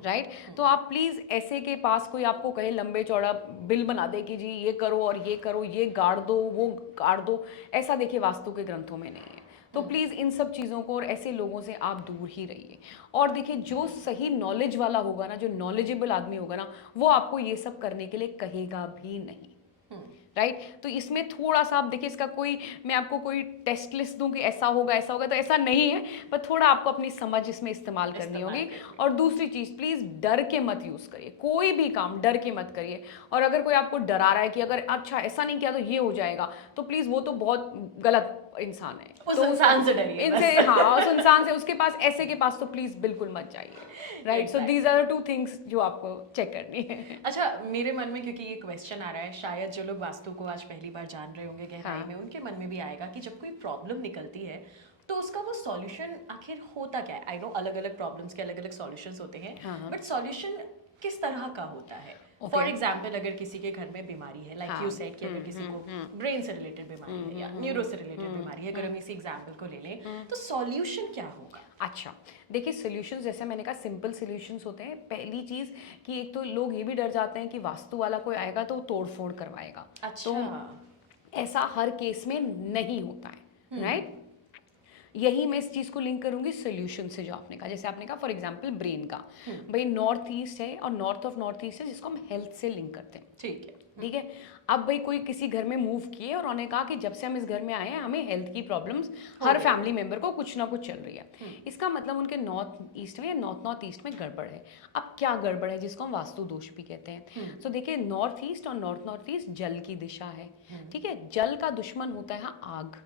right? तो आप प्लीज़ ऐसे के पास कोई आपको कहे लंबे चौड़ा बिल बना दे कि जी ये करो और ये करो, ये गाड़ दो वो गाड़ दो, ऐसा देखिए वास्तु के ग्रंथों में नहीं है। तो प्लीज़ इन सब चीज़ों को और ऐसे लोगों से आप दूर ही रहिए। और देखिए, जो सही नॉलेज वाला होगा ना, जो नॉलेजेबल आदमी होगा ना, वो आपको ये सब करने के लिए कहेगा भी नहीं, राइट? तो इसमें थोड़ा सा आप देखिए, इसका कोई, मैं आपको कोई टेस्ट लिस्ट दूं कि ऐसा होगा तो ऐसा नहीं है, पर थोड़ा आपको अपनी समझ इसमें इस्तेमाल करनी होगी। और दूसरी चीज़, प्लीज़ डर के मत यूज़ करिए, कोई भी काम डर के मत करिए। और अगर कोई आपको डरा रहा है कि अगर अच्छा ऐसा नहीं किया तो ये हो जाएगा, तो प्लीज़ वो तो बहुत गलत इंसान है, उस इंसान से डरिए इनसे, हाँ उस इंसान से, उसके पास, ऐसे के पास तो प्लीज बिल्कुल मत जाइए, right. So these are 2 things जो आपको चेक करनी है। अच्छा, मेरे मन में क्योंकि ये क्वेश्चन आ रहा है, शायद जो लोग वास्तु को आज पहली बार जान रहे होंगे गहराई में, उनके मन में भी आएगा कि जब कोई प्रॉब्लम निकलती है तो उसका वो सॉल्यूशन आखिर होता क्या है। आई नो अलग अलग प्रॉब्लम्स के अलग अलग सॉल्यूशंस होते हैं, बट सॉल्यूशन किस तरह का होता है? फॉर एग्जाम्पल, अगर किसी के घर में बीमारी है, लाइक यू सेड कि अगर किसी को ब्रेन से रिलेटेड बीमारी है या न्यूरो से रिलेटेड बीमारी है, अगर हम इसी एग्जाम्पल को ले लें, तो सॉल्यूशन क्या होगा? अच्छा, देखिए सॉल्यूशंस, जैसे मैंने कहा सिंपल सॉल्यूशंस होते हैं। पहली चीज़ कि एक तो लोग ये भी डर जाते हैं कि वास्तु वाला कोई आएगा तो तोड़ फोड़ करवाएगा। अच्छा, तो ऐसा हर केस में नहीं होता है, राइट। यही मैं इस चीज़ को लिंक करूंगी सोल्यूशन से, जो आपने कहा, जैसे आपने कहा फॉर एग्जांपल ब्रेन का, भाई नॉर्थ ईस्ट है और नॉर्थ ऑफ नॉर्थ ईस्ट है, जिसको हम हेल्थ से लिंक करते हैं, ठीक है, ठीक है। अब भाई कोई किसी घर में मूव किए और उन्होंने कहा कि जब से हम इस घर में आए हैं हमें हेल्थ की प्रॉब्लम्स, हर फैमिली मेंबर को कुछ ना कुछ चल रही है। इसका मतलब उनके नॉर्थ ईस्ट में या नॉर्थ ईस्ट में गड़बड़ है। अब क्या गड़बड़ है, जिसको हम वास्तु दोष भी कहते हैं। सो देखिए, नॉर्थ ईस्ट और नॉर्थ ईस्ट जल की दिशा है, ठीक है। जल का दुश्मन होता है आग,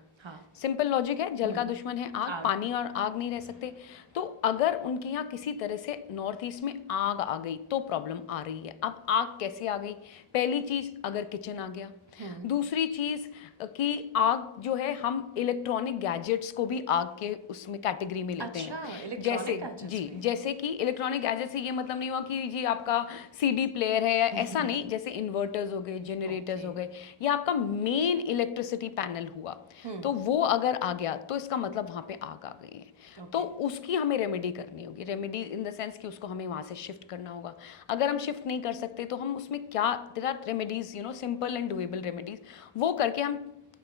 सिंपल लॉजिक है, जल का दुश्मन है आग, पानी और आग नहीं रह सकते। तो अगर उनके यहाँ किसी तरह से नॉर्थ ईस्ट में आग आ गई तो प्रॉब्लम आ रही है। अब आग कैसे आ गई? पहली चीज, अगर किचन आ गया। दूसरी चीज कि आग जो है, हम इलेक्ट्रॉनिक गैजेट्स को भी आग के उसमें कैटेगरी में लेते हैं। जैसे जी, जैसे कि इलेक्ट्रॉनिक गैजेट्स से ये मतलब नहीं हुआ कि जी आपका सीडी प्लेयर है, ऐसा नहीं। जैसे इन्वर्टर्स हो गए, जनरेटर्स हो गए, ये आपका मेन इलेक्ट्रिसिटी पैनल हुआ, तो वो अगर आ गया तो इसका मतलब वहाँ पे आग आ गई है। तो उसकी हमें रेमेडी करनी होगी। रेमेडी इन द सेंस कि उसको हमें वहाँ से शिफ्ट करना होगा। अगर हम शिफ्ट नहीं कर सकते तो हम उसमें क्या, there are remedies, you know, simple and doable remedies, वो करके हम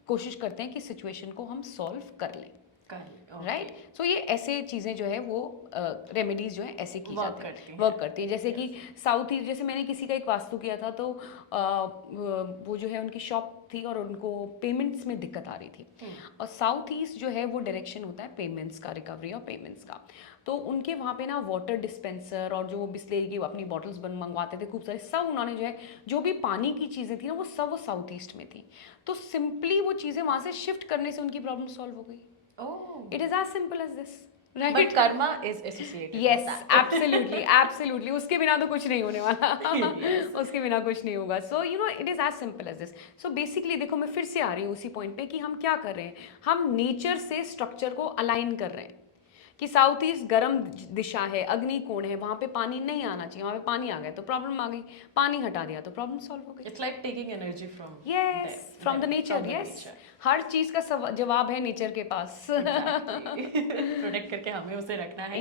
कोशिश करते हैं कि सिचुएशन को हम सॉल्व कर लें, राइट। सो ये ऐसे चीज़ें जो है वो रेमेडीज जो है ऐसे की जाती हैं, वर्क करती है। जैसे कि साउथ ईस्ट, जैसे मैंने किसी का एक वास्तु किया था, तो वो जो है उनकी शॉप थी और उनको पेमेंट्स में दिक्कत आ रही थी। और साउथ ईस्ट जो है वो डायरेक्शन होता है पेमेंट्स का, रिकवरी और पेमेंट्स का। तो उनके वहाँ पे ना वाटर डिस्पेंसर और जो बिस्लेरी की अपनी बॉटल्स मंगवाते थे खूब सारे, सब उन्होंने जो है, जो भी पानी की चीज़ें थी ना, वो सब वो साउथ ईस्ट में थी। तो सिंपली वो चीज़ें वहाँ से शिफ्ट करने से उनकी प्रॉब्लम सॉल्व हो गई। It is as simple as this. Right? But karma is associated. Yes, absolutely, absolutely. उसके बिना तो कुछ नहीं होने वाला। उसके बिना कुछ नहीं होगा। So you know, it is as simple as this. So basically देखो, मैं फिर से आ रही हूँ उसी पॉइंट पे कि हम क्या कर रहे हैं, हम नेचर से स्ट्रक्चर को अलाइन कर रहे हैं कि साउथ ईस्ट गर्म दिशा है, अग्नि कोण है, वहाँ पे पानी नहीं आना चाहिए, वहाँ पे पानी आ गया तो प्रॉब्लम आ गई, पानी हटा दिया तो प्रॉब्लम सॉल्व हो गई। It's like taking energy from from the nature, yes. हर चीज का जवाब है नेचर के पास। प्रोटेक्ट करके हमें उसे रखना है।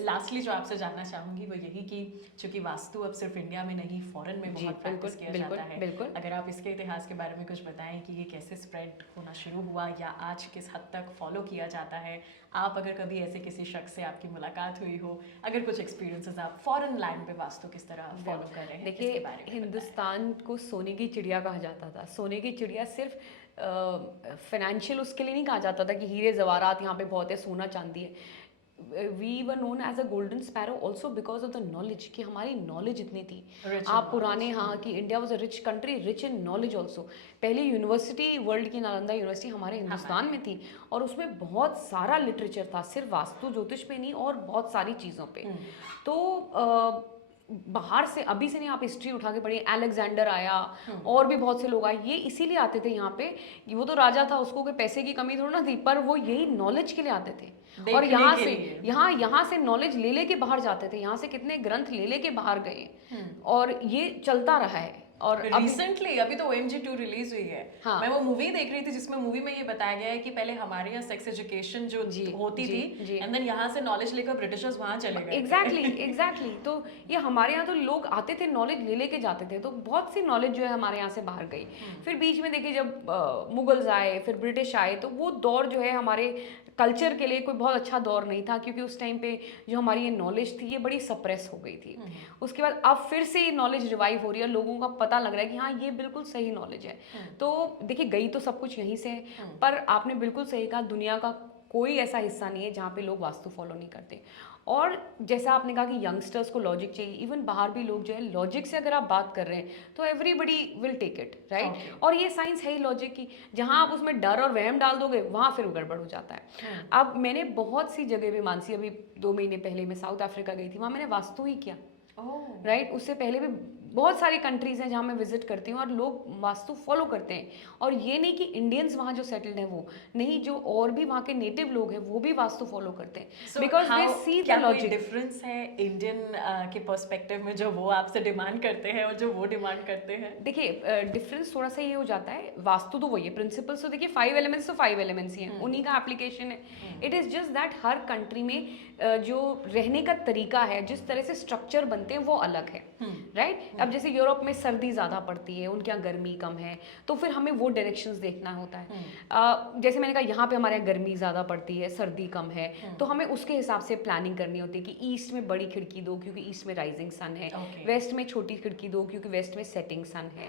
लास्टली जो आपसे जानना चाहूंगी वो यही कि चूंकि वास्तु अब सिर्फ इंडिया में नहीं, फॉरेन में बहुत प्रैक्टिस किया जाता है, अगर आप इसके इतिहास के बारे में कुछ बताएं कि ये कैसे स्प्रेड होना शुरू हुआ या आज किस हद तक फॉलो किया जाता है। आप अगर कभी ऐसे किसी शख्स से आपकी मुलाकात हुई हो, अगर कुछ एक्सपीरियंसेस आप फॉरेन लैंड पे वास्तु किस तरह फॉलो कर रहे हैं, देखिए हिंदुस्तान को सोने की चिड़िया कहा जाता था। सोने की चिड़िया सिर्फ फाइनेंशियल उसके लिए नहीं कहा जाता था कि हीरे जवाहरात यहाँ पे बहुत है, सोना चांदी है। We were known as a golden sparrow also because of the knowledge, कि हमारी नॉलेज इतनी थी। आप पुराने, हाँ, कि India was a rich country, rich in knowledge also. पहली यूनिवर्सिटी वर्ल्ड की नालंदा यूनिवर्सिटी हमारे हिंदुस्तान में थी और उसमें बहुत सारा लिटरेचर था, सिर्फ वास्तु ज्योतिष पे नहीं और बहुत सारी चीज़ों पे। तो बाहर से, अभी से नहीं, आप हिस्ट्री उठा के पढ़िए, अलेक्जेंडर आया और भी बहुत से लोग आए, ये इसीलिए आते थे यहाँ पे। वो तो राजा था, उसको कोई पैसे की कमी थोड़ी ना थी, पर वो यही नॉलेज के लिए आते थे। और यहाँ से नॉलेज ले लेके बाहर जाते थे। यहाँ से कितने ग्रंथ ले लेके बाहर गए और ये चलता रहा है। और रिसेंटली अभी तो OMG 2 रिलीज हुई है। हाँ। मैं वो मूवी देख रही थी जिसमें मूवी में ये बताया गया है कि पहले हमारे यहाँ सेक्स एजुकेशन जो होती थी, एंड देन यहाँ से नॉलेज लेकर ब्रिटिशर्स वहाँ चले गए। एग्जैक्टली। तो ये हमारे यहाँ तो लोग आते थे, नॉलेज ले लेके जाते थे, तो बहुत सी नॉलेज जो है हमारे यहाँ से बाहर गई। फिर बीच में देखिए जब मुगल्स आए, फिर ब्रिटिश आए, तो वो दौर जो है हमारे कल्चर के लिए कोई बहुत अच्छा दौर नहीं था, क्योंकि उस टाइम पे जो हमारी ये नॉलेज थी ये बड़ी सप्रेस हो गई थी। उसके बाद अब फिर से ये नॉलेज रिवाइव हो रही है, लोगों का पता लग रहा है कि हाँ ये बिल्कुल सही नॉलेज है। तो देखिए, गई तो सब कुछ यहीं से है, पर आपने बिल्कुल सही कहा, दुनिया का कोई ऐसा हिस्सा नहीं है जहाँ पे लोग वास्तु फॉलो नहीं करते। और जैसा आपने कहा कि यंगस्टर्स को लॉजिक चाहिए, इवन बाहर भी लोग जो है लॉजिक से अगर आप बात कर रहे हैं तो everybody will take it, right. और ये साइंस है ही लॉजिक की, जहां आप उसमें डर और वहम डाल दोगे वहां फिर गड़बड़ हो जाता है। अब मैंने बहुत सी जगह भी, मानसी अभी 2 महीने पहले मैं साउथ अफ्रीका गई थी, वहां मैंने वास्तु ही किया, राइट। उससे पहले भी बहुत सारी कंट्रीज हैं जहाँ मैं विजिट करती हूँ और लोग वास्तु फॉलो करते हैं। और ये नहीं कि इंडियंस वहाँ जो सेटल्ड हैं वो नहीं, जो और भी वहाँ के नेटिव लोग हैं वो भी वास्तु फॉलो करते हैं, because they see the logic. Difference है इंडियन के पर्सपेक्टिव में जो वो आपसे डिमांड करते हैं और जो वो डिमांड करते हैं? देखिए डिफरेंस थोड़ा सा ये हो जाता है, वास्तु तो वही है, प्रिंसिपल्स तो देखिए 5 एलिमेंट्स तो 5 एलिमेंट्स ही हैं, उन्हीं का एप्लीकेशन है। It is just that her country में जो रहने का तरीका है, जिस तरह से स्ट्रक्चर बनते हैं वो अलग है, राइट। अब जैसे यूरोप में सर्दी ज़्यादा पड़ती है, उनके यहाँ गर्मी कम है, तो फिर हमें वो डायरेक्शंस देखना होता है। जैसे मैंने कहा यहाँ पे हमारे यहाँ गर्मी ज़्यादा पड़ती है, सर्दी कम है, तो हमें उसके हिसाब से प्लानिंग करनी होती है कि ईस्ट में बड़ी खिड़की दो क्योंकि ईस्ट में राइजिंग सन है, वेस्ट में छोटी खिड़की दो क्योंकि वेस्ट में सेटिंग सन है।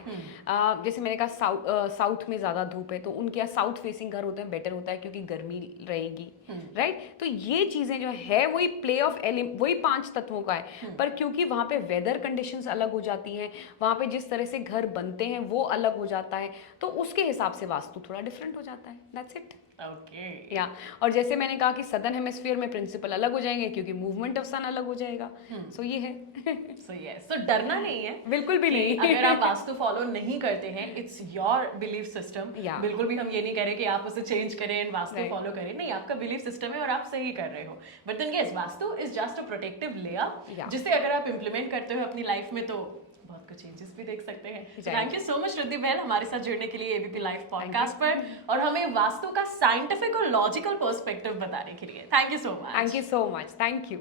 जैसे मैंने कहा साउथ में ज़्यादा धूप है तो उनके यहाँ साउथ फेसिंग घर होते हैं, बेटर होता है क्योंकि गर्मी रहेगी, राइट। तो ये चीज़ें जो है वही प्ले ऑफ वही 5 तत्वों का है, पर क्योंकि वहाँ पे वेदर कंडीशंस अलग हो जाती हैं, वहाँ पे जिस तरह से घर बनते हैं वो अलग हो जाता है, तो उसके हिसाब से वास्तु थोड़ा डिफरेंट हो जाता है, दैट्स इट। ओके या और जैसे मैंने कहा कि सदर्न हेमिस्फीयर में प्रिंसिपल अलग हो जाएंगे क्योंकि मूवमेंट ऑफ सन अलग हो जाएगा, सो ये है। सो डरना नहीं है, बिल्कुल भी नहीं। अगर आप वास्तु फॉलो नहीं करते हैं, इट्स योर बिलीफ सिस्टम। बिल्कुल भी हम ये नहीं कह रहे कि आप उसे चेंज करें, वास्तु फॉलो करें, नहीं, आपका बिलीफ सिस्टम है और आप सही कर रहे हो। But then yes, Vastu is just a protective layer जिसे अगर आप इंप्लीमेंट करते हो अपनी लाइफ में तो बहुत कुछ चेंजेस भी देख सकते हैं। Thank you so much Riddhi बहन हमारे साथ जुड़ने के लिए एबीपी लाइव पॉडकास्ट पर और हमें वास्तु का साइंटिफिक और लॉजिकल पर्सपेक्टिव बताने के लिए। Thank you so much. Thank you so much, thank you.